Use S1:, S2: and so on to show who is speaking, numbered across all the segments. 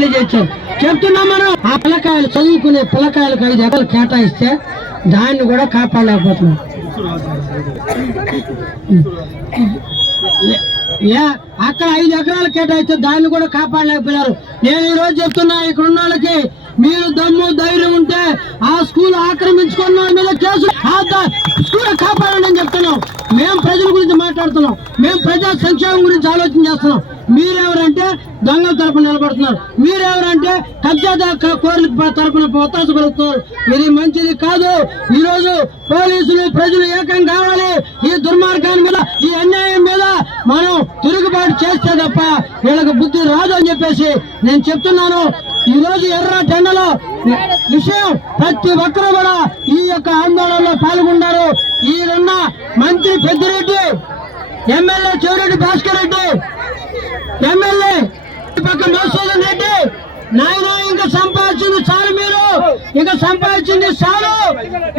S1: ఖాళీ చేశారు చెప్తున్నాం మనం ఆ పిల్లకాయలు చదువుకునే పిల్లకాయలకు ఐదు ఎకరాలు కేటాయిస్తే దాన్ని కూడా కాపాడలేకపోతున్నాం. ఏ- అక్కడ ఐదు ఎకరాలు కేటాయిస్తే దాన్ని కూడా కాపాడలేకపోయారు నేను ఈ రోజు చెప్తున్నా ఇక్కడ ఉన్న వాళ్ళకి మీరు దమ్ము ధైర్యం ఉంటే ఆ స్కూల్ ఆక్రమించుకున్న మీద కేసు స్కూల్ కాపాడండి అని చెప్తున్నాం. మేము ప్రజల గురించి మాట్లాడుతున్నాం. మేము ప్రజా సంక్షేమం గురించి ఆలోచన చేస్తున్నాం. మీరెవరంటే దొంగల తరపున నిలబడుతున్నారు. మీరెవరంటే కబ్జాదా దా- తరపున ఒత్తాస పలుకుతున్నారు. ఇది మంచిది కాదు. ఈరోజు పోలీసులు ప్రజలు ఏకం కావాలి. ఈ దుర్మార్గాన్ని మీద ఈ అన్యాయం మీద మనం తిరుగుబాటు చేస్తే తప్ప వీళ్ళకి బుద్ధి రాదు అని చెప్పేసి నేను చెప్తున్నాను. ఈ రోజు ఎర్ర టెండలో విషయం ప్రతి ఒక్కరూ కూడా ఈ యొక్క ఆందోళనలో పాల్గొన్నారు ఈయనున్న మంత్రి పెద్దిరెడ్డి ఎమ్మెల్యే చెవిరెడ్డి భాస్కర్ రెడ్డి ఎమ్మెల్యే పక్క మధుసూదన్ రెడ్డి నాయన ఇంకా సంపాదించింది చాలు మీరు. ఇంకా సంపాదించింది చాలు.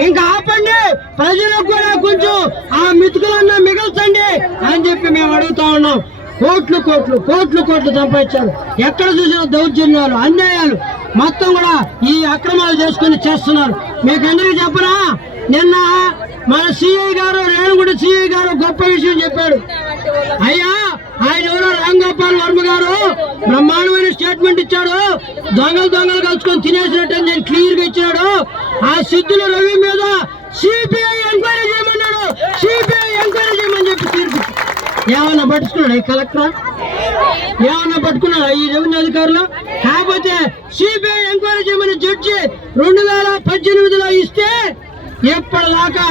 S1: ఇంకా ఆపండి. ప్రజలకు కూడా కొంచెం ఆ మితుకులన్నా మిగల్చండి అని చెప్పి మేము అడుగుతా ఉన్నాం. కోట్లు కోట్లు కోట్లు కోట్లు సంపాదించారు. ఎక్కడ చూసినా దౌర్జన్యాలు అన్యాయాలు మొత్తం కూడా ఈ అక్రమాలు చేసుకుని చేస్తున్నారు. మీకు అందరికీ చెప్పరా నిన్న మన సిఐ గారు రేణుగుడి సిఐ గారు గొప్ప విషయం చెప్పాడు. అయ్యా వర్మ గారు బ్రహ్మాండమైన స్టేట్మెంట్ ఇచ్చాడు. దొంగలు దొంగలు కలుసుకొని తినేసినట్టు అని నేను క్లియర్గా ఇచ్చాడు ఆ సిద్ధుల రవి మీద సిబిఐ ఎంక్వైరీ చేయమన్నాడు. సిబిఐ ఎంక్వైరీ చేయమని చెప్పి తీర్పు. ఏమన్నా పట్టుకున్నాడు ఈ కలెక్టర్? ఏమన్నా పట్టుకున్నాడు ఈ రెవెన్యూ అధికారులు? కాకపోతే సిబిఐ ఎంక్వైరీ చేయమని జడ్జి రెండు వేల పద్దెనిమిదిలో ఇస్తే ఎప్పటిదాకా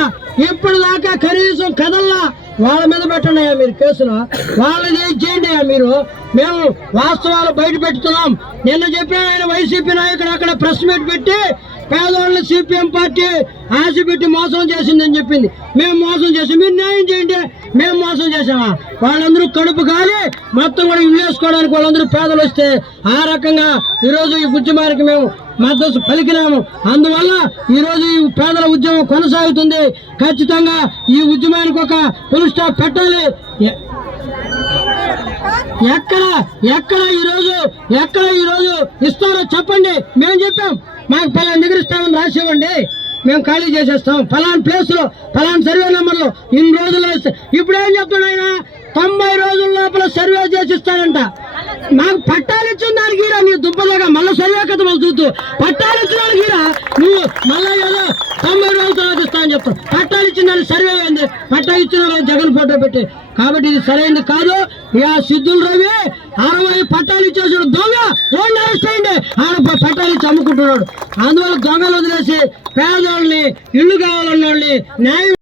S1: ఎప్పటిదాకా కనీసం కదల్లా వాళ్ళ మీద పెట్టండి మీరు కేసులో. వాళ్ళని చేయండి? మీరు. మేము వాస్తవాలు బయట పెడుతున్నాం నిన్న చెప్పిన ఆయన వైసీపీ నాయకుడు అక్కడ ప్రెస్ మీట్ పెట్టి పేదవాళ్ళని సిపిఎం పార్టీ ఆశ పెట్టి మోసం చేసిందని చెప్పింది. మేము మోసం చేసాం మీరు న్యాయం చేయండి. మేము మోసం చేసామా వాళ్ళందరూ కడుపు కాలి మొత్తం కూడా ఇల్లు వేసుకోవడానికి వాళ్ళందరూ పేదలు వస్తే ఆ రకంగా ఈరోజు ఈ ఉద్యమానికి మేము మద్దతు పలికినాము. అందువల్ల ఈరోజు ఈ పేదల ఉద్యమం కొనసాగుతుంది. ఖచ్చితంగా ఈ ఉద్యమానికి ఒక ఫుల్ స్టాప్ పెట్టాలి. ఎక్కడ ఎక్కడ ఈరోజు ఎక్కడ ఈ రోజు ఇస్తారో చెప్పండి. మేము చెప్పాం మాకు పలానా దగ్గర ఇస్తామని రాసి ఇవ్వండి. మేము ఖాళీ చేసేస్తాం. ఫలాన్ ప్లేస్లో ఫలాన్ సర్వే నెంబర్లో ఇన్ని రోజుల్లో ఇస్తా- ఇప్పుడు ఏం చెప్తున్నా ఆయన? తొంభై రోజుల లోపల సర్వే చేసి నాకు మాకు పట్టాలు ఇచ్చిన దానికి నీ దుబ్బలాగా మళ్ళీ సర్వే కథ మళ్ళీ చూద్దు. పట్టాలు ఇచ్చిన దానికి నువ్వు మళ్ళీ ఏదో తొంభై రోజుల తర్వాత ఇస్తా అని చెప్తావు. పట్టాలు ఇచ్చిన దానికి సర్వే అయింది. పట్టా ఇచ్చిన జగన్ ఫోటో పెట్టి. కాబట్టి ఇది సరైనది కాదు. ఇక సిద్ధులు రవి అరవై పట్టాలు ఇచ్చేసాడు. దొంగ ఏం అరెస్ట్ అయ్యండి ఆడ పట్టాలు ఇచ్చి అమ్ముకుంటున్నాడు. అందువల్ల దొంగలు వదిలేసి పేదోళ్ళని ఇల్లు కావాలన్న వాళ్ళని న్యాయం